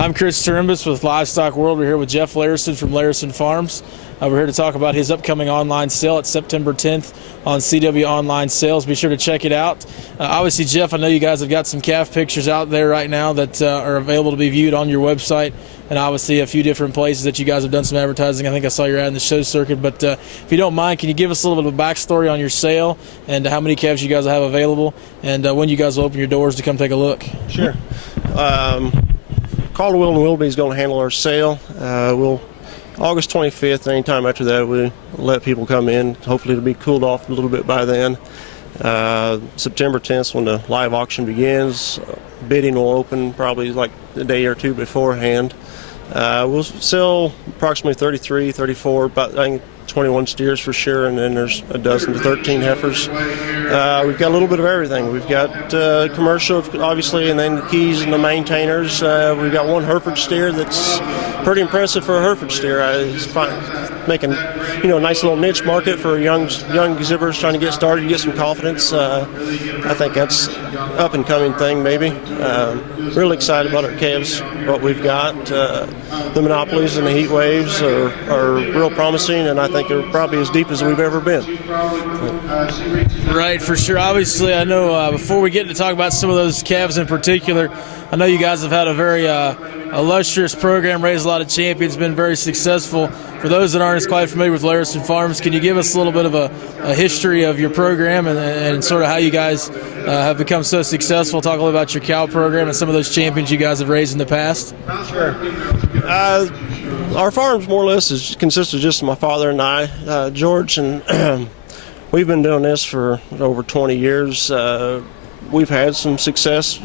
I'm Chris Turimbus with Livestock World. We're here with Jeff Larrison from Larrison Farms. We're here to talk about his upcoming online sale. It's September 10th on CW Online Sales. Be sure to check it out. Obviously, Jeff, I know you guys have got some calf pictures out there right now that are available to be viewed on your website, and obviously a few different places that you guys have done some advertising. I think I saw your ad in the show circuit. But if you don't mind, can you give us a little bit of a backstory on your sale and how many calves you guys have available, and when you guys will open your doors to come take a look? Sure. Calder, Will, and Willoughby is going to handle our sale. August 25th, anytime after that, we let people come in. Hopefully it'll be cooled off a little bit by then. September 10th, when the live auction begins, bidding will open probably like a day or two beforehand. We'll sell approximately 33, 34, about I think 21 steers for sure, and then there's a dozen to 13 heifers. We've got a little bit of everything. We've got commercial, obviously, and then the keys and the maintainers. We've got one Hereford steer that's pretty impressive for a Hereford steer. It's making, a nice little niche market for young exhibitors trying to get started, get some confidence. I think that's up and coming thing, maybe. Really excited about our calves, what we've got. The monopolies and the heat waves are real promising, and I think they're probably as deep as we've ever been. Right, for sure. Obviously, I know before we get to talk about some of those calves in particular, I know you guys have had a very illustrious program, raised a lot of champions, been very successful. For those that aren't quite familiar with Larrison Farms, can you give us a little bit of a history of your program and sort of how you guys have become so successful? Talk a little about your cow program and some of those champions you guys have raised in the past. Sure. Our farms more or less consists of just my father and I, George, and we've been doing this for over 20 years. We've had some success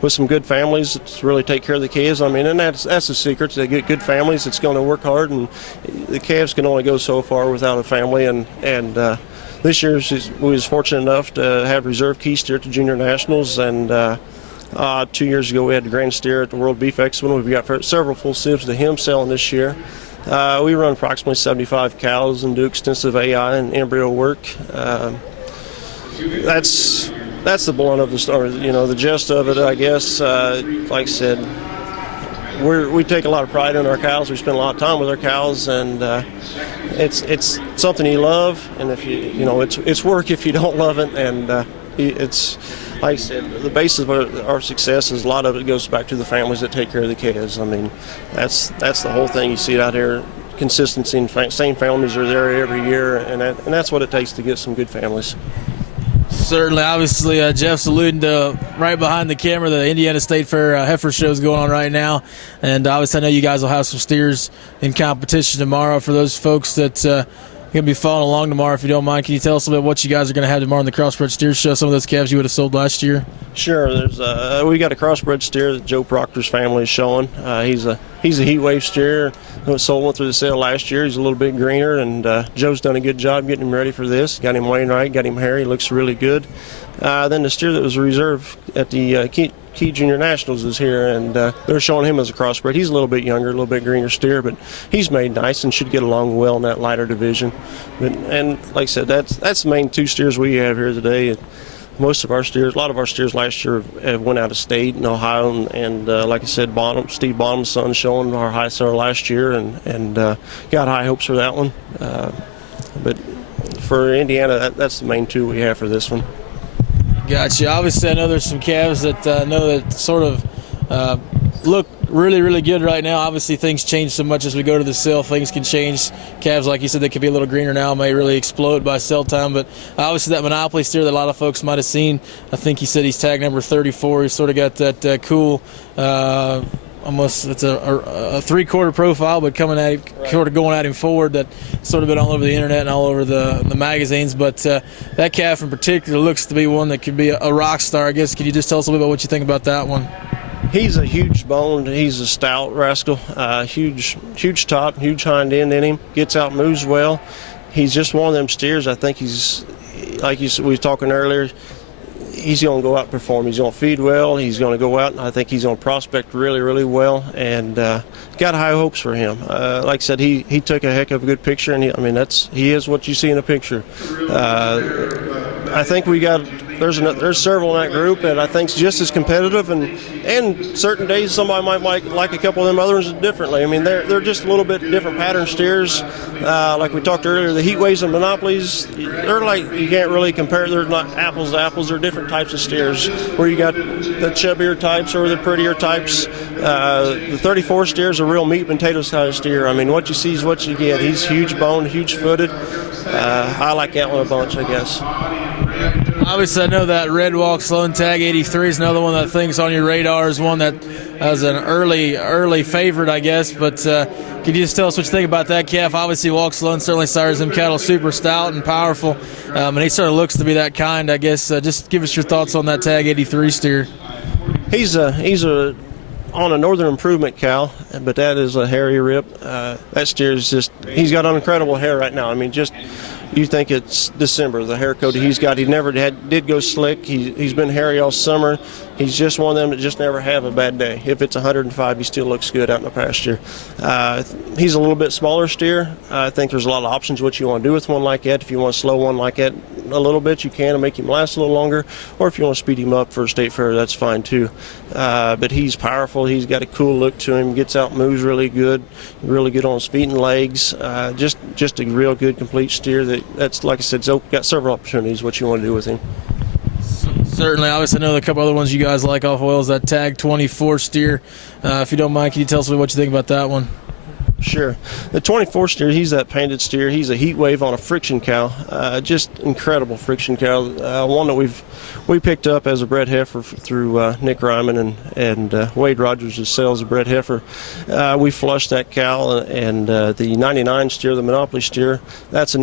with some good families that really take care of the calves. I mean, and that's the secret. To get good families that's going to work hard, and the calves can only go so far without a family. And this year we was fortunate enough to have reserve key steer at the Junior Nationals, and 2 years ago we had the Grand Steer at the World Beef Expo. We've got several full sieves to him selling this year. We run approximately 75 cows and do extensive AI and embryo work. That's the blunt of the story, the gist of it, I guess. Like I said, we take a lot of pride in our cows. We spend a lot of time with our cows, and it's something you love. And if it's work if you don't love it. And it's like I said, the basis of our success is a lot of it goes back to the families that take care of the calves. I mean, that's the whole thing. You see it out here. Consistency and same families are there every year, and that's what it takes to get some good families. Certainly. Obviously, Jeff's alluding to right behind the camera the Indiana State Fair heifer show is going on right now, and obviously I know you guys will have some steers in competition tomorrow. For those folks that going to be following along tomorrow, if you don't mind, can you tell us a little bit what you guys are going to have tomorrow in the Crossbred Steer Show, some of those calves you would have sold last year? Sure. We got a crossbred steer that Joe Proctor's family is showing. He's a heat wave steer. Sold one through the sale last year. He's a little bit greener, and Joe's done a good job getting him ready for this. Got him weighing right, got him hairy, looks really good. Then the steer that was reserved at the Key Junior Nationals is here, and they're showing him as a crossbred. He's a little bit younger, a little bit greener steer, but he's made nice and should get along well in that lighter division. And like I said, that's the main two steers we have here today. Most of our steers, a lot of our steers last year have went out of state in Ohio, and like I said, Steve Bonham's son showing our high seller last year, and got high hopes for that one. But for Indiana, that's the main two we have for this one. Gotcha. Obviously, I know there's some calves that sort of look really, really good right now. Obviously, things change so much as we go to the sale. Things can change. Calves, like you said, they could be a little greener now, may really explode by sale time. But obviously, that Monopoly steer that a lot of folks might have seen, I think he said he's tag number 34. He's sort of got that cool, almost it's a three-quarter profile, but coming at him, sort of going at him forward. That sort of been all over the internet and all over the magazines. But that calf in particular looks to be one that could be a rock star, I guess. Could you just tell us a little bit what you think about that one? He's a huge boned. He's a stout rascal. Huge top, huge hind end in him. Gets out, moves well. He's just one of them steers. I think he's, like we were talking earlier, he's going to go out and perform. He's going to feed well. He's going to go out, and I think he's going to prospect really, really well. And got high hopes for him. Like I said, he took a heck of a good picture, and he is what you see in a picture. I think we got there's several in that group that I think's just as competitive, and certain days somebody might like a couple of them others differently. I mean, they're just a little bit different pattern steers. Like we talked earlier, the heat waves and monopolies, they're like, you can't really compare. They're not apples to apples. They're different types of steers. Where you got the chubbier types or the prettier types. The 34 steer is a real meat and potatoes kind of steer. I mean, what you see is what you get. He's huge boned, huge footed. I like that one a bunch, I guess. Obviously, I know that Red Walk Sloan Tag 83 is another one that I think's on your radar, is one that was an early favorite, I guess. But could you just tell us what you think about that calf? Obviously, Walk Sloan certainly sires them cattle super stout and powerful, and he sort of looks to be that kind, I guess. Just give us your thoughts on that Tag 83 steer. He's on a Northern Improvement cow, but that is a hairy rip. That steer is just, he's got an incredible hair right now. I mean, just, you think it's December, the hair coat he's got. He never did go slick. He's been hairy all summer. He's just one of them that just never have a bad day. If it's 105, he still looks good out in the pasture. He's a little bit smaller steer. I think there's a lot of options what you want to do with one like that. If you want to slow one like that a little bit, you can, and make him last a little longer. Or if you want to speed him up for a state fair, that's fine too. But he's powerful. He's got a cool look to him. Gets out, moves really good on his feet and legs. Just a real good complete steer. That's like I said, it's got several opportunities what you want to do with him. Certainly. Obviously, I know a couple other ones you guys like off oil is that Tag 24 steer. If you don't mind, can you tell us what you think about that one? Sure. The 24 steer, he's that painted steer. He's a heat wave on a friction cow. Just incredible friction cow. One that we picked up as a bred heifer through Nick Ryman and Wade Rogers' sales of bred heifer. We flushed that cow, and the 99 steer, the Monopoly steer, that's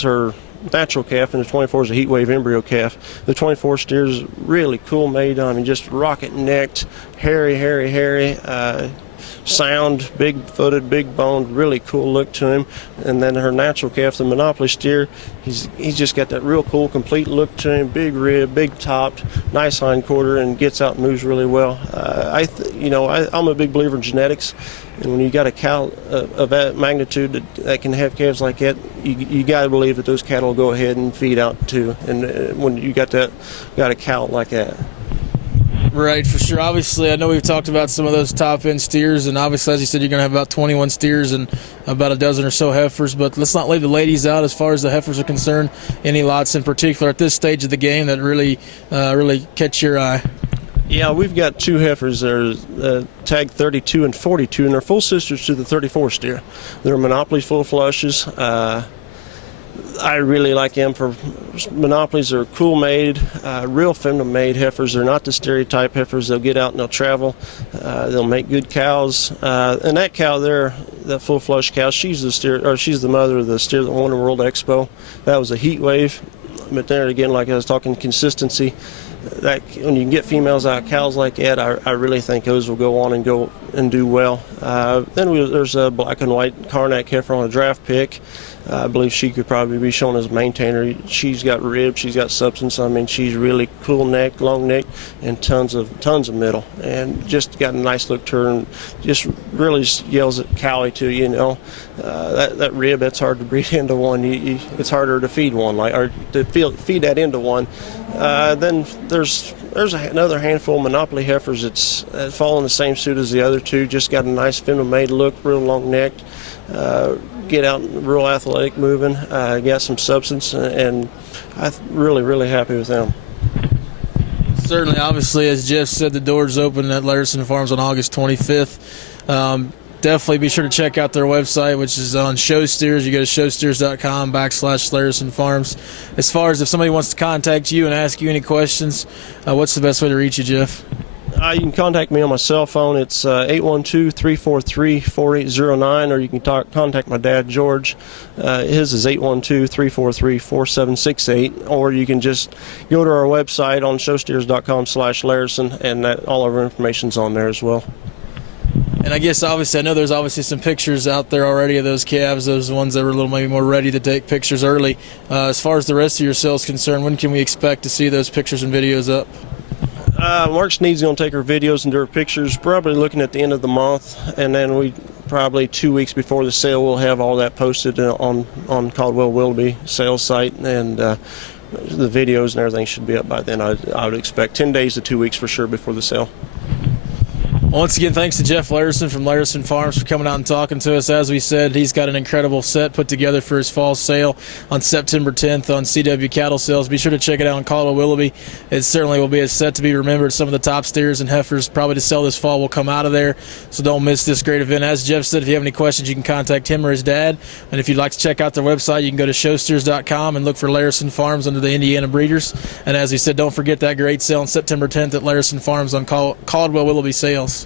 her natural calf, and the 24 is a heat wave embryo calf. The 24 steer is really cool made. I mean, just rocket necked, hairy, sound, big footed, big boned, really cool look to him. And then her natural calf, the Monopoly steer, he's just got that real cool, complete look to him. Big rib, big topped, nice hind quarter, and gets out and moves really well. I'm a big believer in genetics. And when you got a cow of that magnitude that can have calves like that, you got to believe that those cattle will go ahead and feed out too. And when you got a cow like that. Right, for sure. Obviously, I know we've talked about some of those top-end steers, and obviously, as you said, you're going to have about 21 steers and about a dozen or so heifers, but let's not leave the ladies out as far as the heifers are concerned. Any lots in particular at this stage of the game that really catch your eye? Yeah, we've got two heifers. They're Tag 32 and 42, and they're full sisters to the 34 steer. They're Monopolies full flushes. I really like them for Monopolies. They're cool made, real feminine made heifers. They're not the stereotype heifers. They'll get out and they'll travel. They'll make good cows. And that cow there, that full flush cow, she's the mother of the steer that won the World Expo. That was a heat wave. But there again, like I was talking consistency, that when you can get females out of cows like that, I really think those will go on and do well. There's a black and white Karnak heifer on a draft pick. I believe she could probably be shown as a maintainer. She's got ribs, she's got substance. I mean, she's really cool neck, long neck, and tons of middle, and just got a nice look to her, and just really yells at cowie to you. That rib, that's hard to breed into one. It's harder to feed one, or to feed that into one. Then there's another handful of Monopoly heifers that fall in the same suit as the other two. Just got a nice feminine made look, real long necked. Get out real athletic moving, got some substance, and I'm really happy with them. Certainly, obviously, as Jeff said, the doors open at Larrison Farms on August 25th. Definitely be sure to check out their website, which is on Show Steers. You go to showsteers.com/Larrison Farms. As far as if somebody wants to contact you and ask you any questions, what's the best way to reach you, Jeff? You can contact me on my cell phone. It's 812-343-4809, or you can contact my dad, George. His is 812-343-4768, or you can just go to our website on showsteers.com/Larrison, and all of our information's on there as well. And I guess I know there's obviously some pictures out there already of those calves, those ones that were a little maybe more ready to take pictures early. As far as the rest of your sales concerned, when can we expect to see those pictures and videos up? Mark Sneed's going to take her videos and do her pictures, probably looking at the end of the month, and then we probably 2 weeks before the sale we'll have all that posted on Caldwell Willoughby sales site, and the videos and everything should be up by then. I would expect 10 days to 2 weeks for sure before the sale. Once again, thanks to Jeff Larrison from Larrison Farms for coming out and talking to us. As we said, he's got an incredible set put together for his fall sale on September 10th on CW Cattle Sales. Be sure to check it out in Caldwell Willoughby. It certainly will be a set to be remembered. Some of the top steers and heifers probably to sell this fall will come out of there, so don't miss this great event. As Jeff said, if you have any questions, you can contact him or his dad. And if you'd like to check out their website, you can go to showsteers.com and look for Larrison Farms under the Indiana Breeders. And as he said, don't forget that great sale on September 10th at Larrison Farms on Caldwell Willoughby Sales.